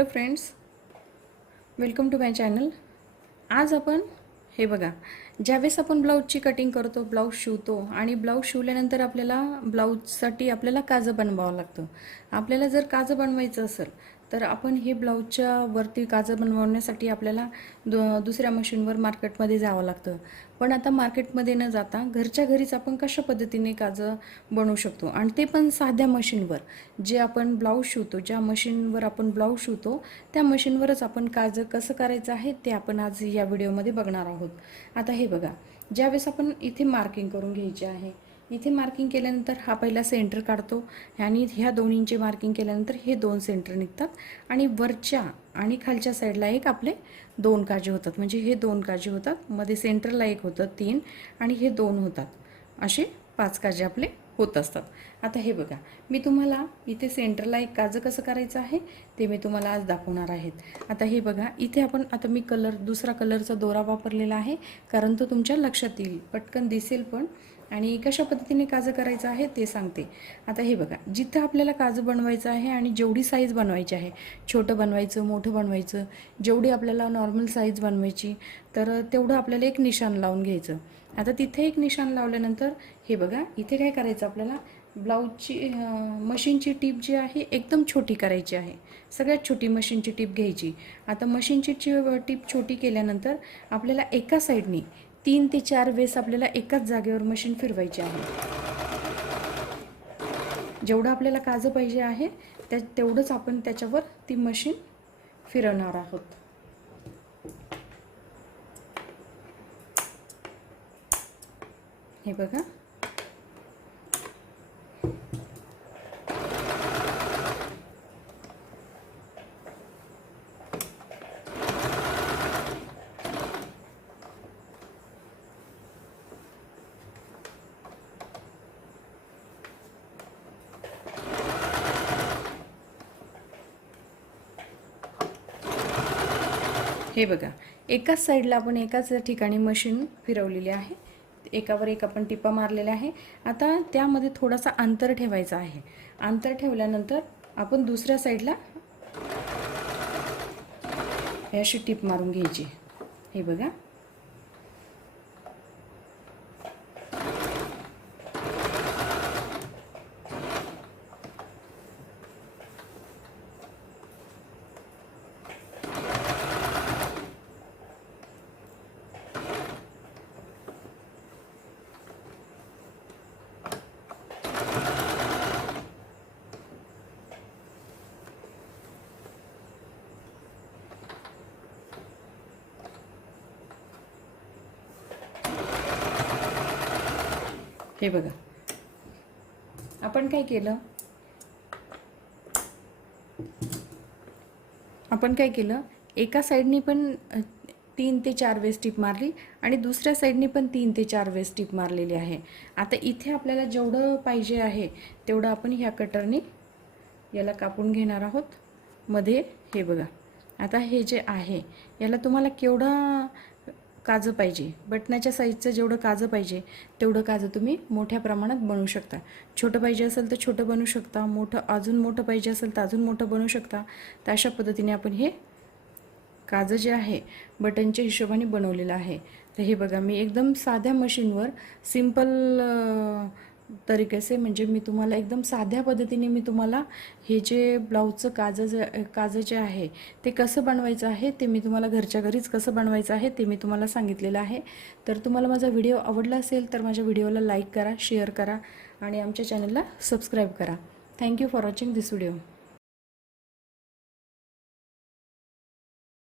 Hello friends, welcome to my channel. आज आपण हे बघा, ज्यावेळेस आपण ब्लाऊजची कटिंग करतो, ब्लाऊज शिवतो आणि ब्लाऊज शिवल्यानंतर आपल्याला ब्लाऊजसाठी आपल्याला काजं बनवावं लागतं. आपल्याला जर काजं बनवायचं असेल तर आपण हे ब्लाऊजच्या वरती काजं बनवण्यासाठी आपल्याला दुसऱ्या मशीनवर मार्केटमध्ये जावं लागतं. पण आता मार्केटमध्ये न जाता घरच्या घरीच आपण कशा पद्धतीने काजं बनवू शकतो, आणि ते पण साध्या मशीनवर. जे आपण ब्लाऊज शिवतो, ज्या मशीनवर आपण ब्लाऊज शिवतो त्या मशीनवरच आपण काजं कसं करायचं आहे ते आपण आज या व्हिडिओमध्ये बघणार आहोत. आता हे बघा, ज्यावेळेस आपण इथे मार्किंग करून घ्यायचे आहे. इथे मार्किंग केल्यानंतर हा पहिला सेंटर काढतो आणि ह्या दोन्हींचे मार्किंग केल्यानंतर हे दोन सेंटर निघतात आणि वरच्या आणि खालच्या साईडला एक आपले दोन काजे होतात. म्हणजे हे दोन काजे होतात, मध्ये सेंटरला एक होतं 3 आणि हे 2 होतात. असे 5 काजे आपले होत असतात. आता हे बघा, मी तुम्हाला इथे सेंटरला एक काजं कसं करायचं आहे ते मी तुम्हाला आज दाखवणार आहेत. आता हे बघा, इथे आपण आता मी दुसरा कलरचा दोरा वापरलेला आहे, कारण तो तुमच्या लक्षात येईल, पटकन दिसेल पण, आणि कशा पद्धतीने काजं करायचं आहे ते सांगते. आता हे बघा, जिथं आपल्याला काजं बनवायचं आहे आणि जेवढी साईज बनवायची आहे, छोटं बनवायचं मोठं बनवायचं, जेवढी आपल्याला नॉर्मल साईज बनवायची तर तेवढं आपल्याला एक निशाण लावून घ्यायचं. आता तिथे एक निशाण लावल्यानंतर हे बघा, इथे काय करायचं, आपल्याला ब्लाऊजची मशीनची टीप जी आहे एकदम छोटी करायची आहे. सगळ्यात छोटी मशीनची टीप घ्यायची. आता मशीनची टीप छोटी केल्यानंतर आपल्याला एका साईडनी 3 ते 4 वेळेस आपल्याला एकाच जागेवर मशीन फिरवायची आहे. जेवढं आपल्याला काजं पाहिजे आहे तेवढंच आपण त्याच्यावर ती मशीन फिरवणार आहोत. हे बघा, हे बघा, एकाच साईडला आपण एकाच ठिकाणी मशीन फिरवलेली आहे. एकावर एक आपण टिपा मारलेल्या आहे. आता त्यामध्ये थोडासा अंतर ठेवायचा आहे. अंतर ठेवल्यानंतर आपण दुसऱ्या साईडला अशी टिप मारून घ्यायची. हे बघा, हे बघा, आपण काय केलं, एका साईडनी पण 3 ते 4 वेळेस टिप मारली आणि दुसऱ्या साईडनी पण 3 ते 4 वेळेस टिप मारलेली आहे. आता इथे आपल्याला जेवढं पाहिजे आहे तेवढं आपण ह्या कटरने याला कापून घेणार आहोत मध्ये. हे बघा, आता हे जे आहे याला तुम्हाला केवढा काजं पाहिजे, बटनाच्या साईजचं जेवढं काजं पाहिजे तेवढं काजं तुम्ही मोठ्या प्रमाणात बनवू शकता. छोटं पाहिजे असेल तर छोटं बनवू शकता, अजून मोठं पाहिजे असेल तर अजून मोठं बनवू शकता. तर अशा पद्धतीने आपण हे काजं जे आहे बटनच्या हिशोबाने बनवलेलं आहे. तर हे बघा, मी एकदम साध्या मशीनवर सिंपल तरीके से, म्हणजे मी तुम्हाला एकदम साध्या पद्धतीने मी तुम्हाला हे जे ब्लाऊजचं काजं जे आहे ते कसं बनवायचं आहे ते मी तुम्हाला घरच्या घरीच कसं बनवायचं आहे ते मी तुम्हाला सांगितलेलं आहे. तर तुम्हाला माझा व्हिडिओ आवडला असेल तर माझ्या व्हिडिओला लाईक करा, शेअर करा आणि आमच्या चॅनलला सबस्क्राईब करा. Thank you for watching this video.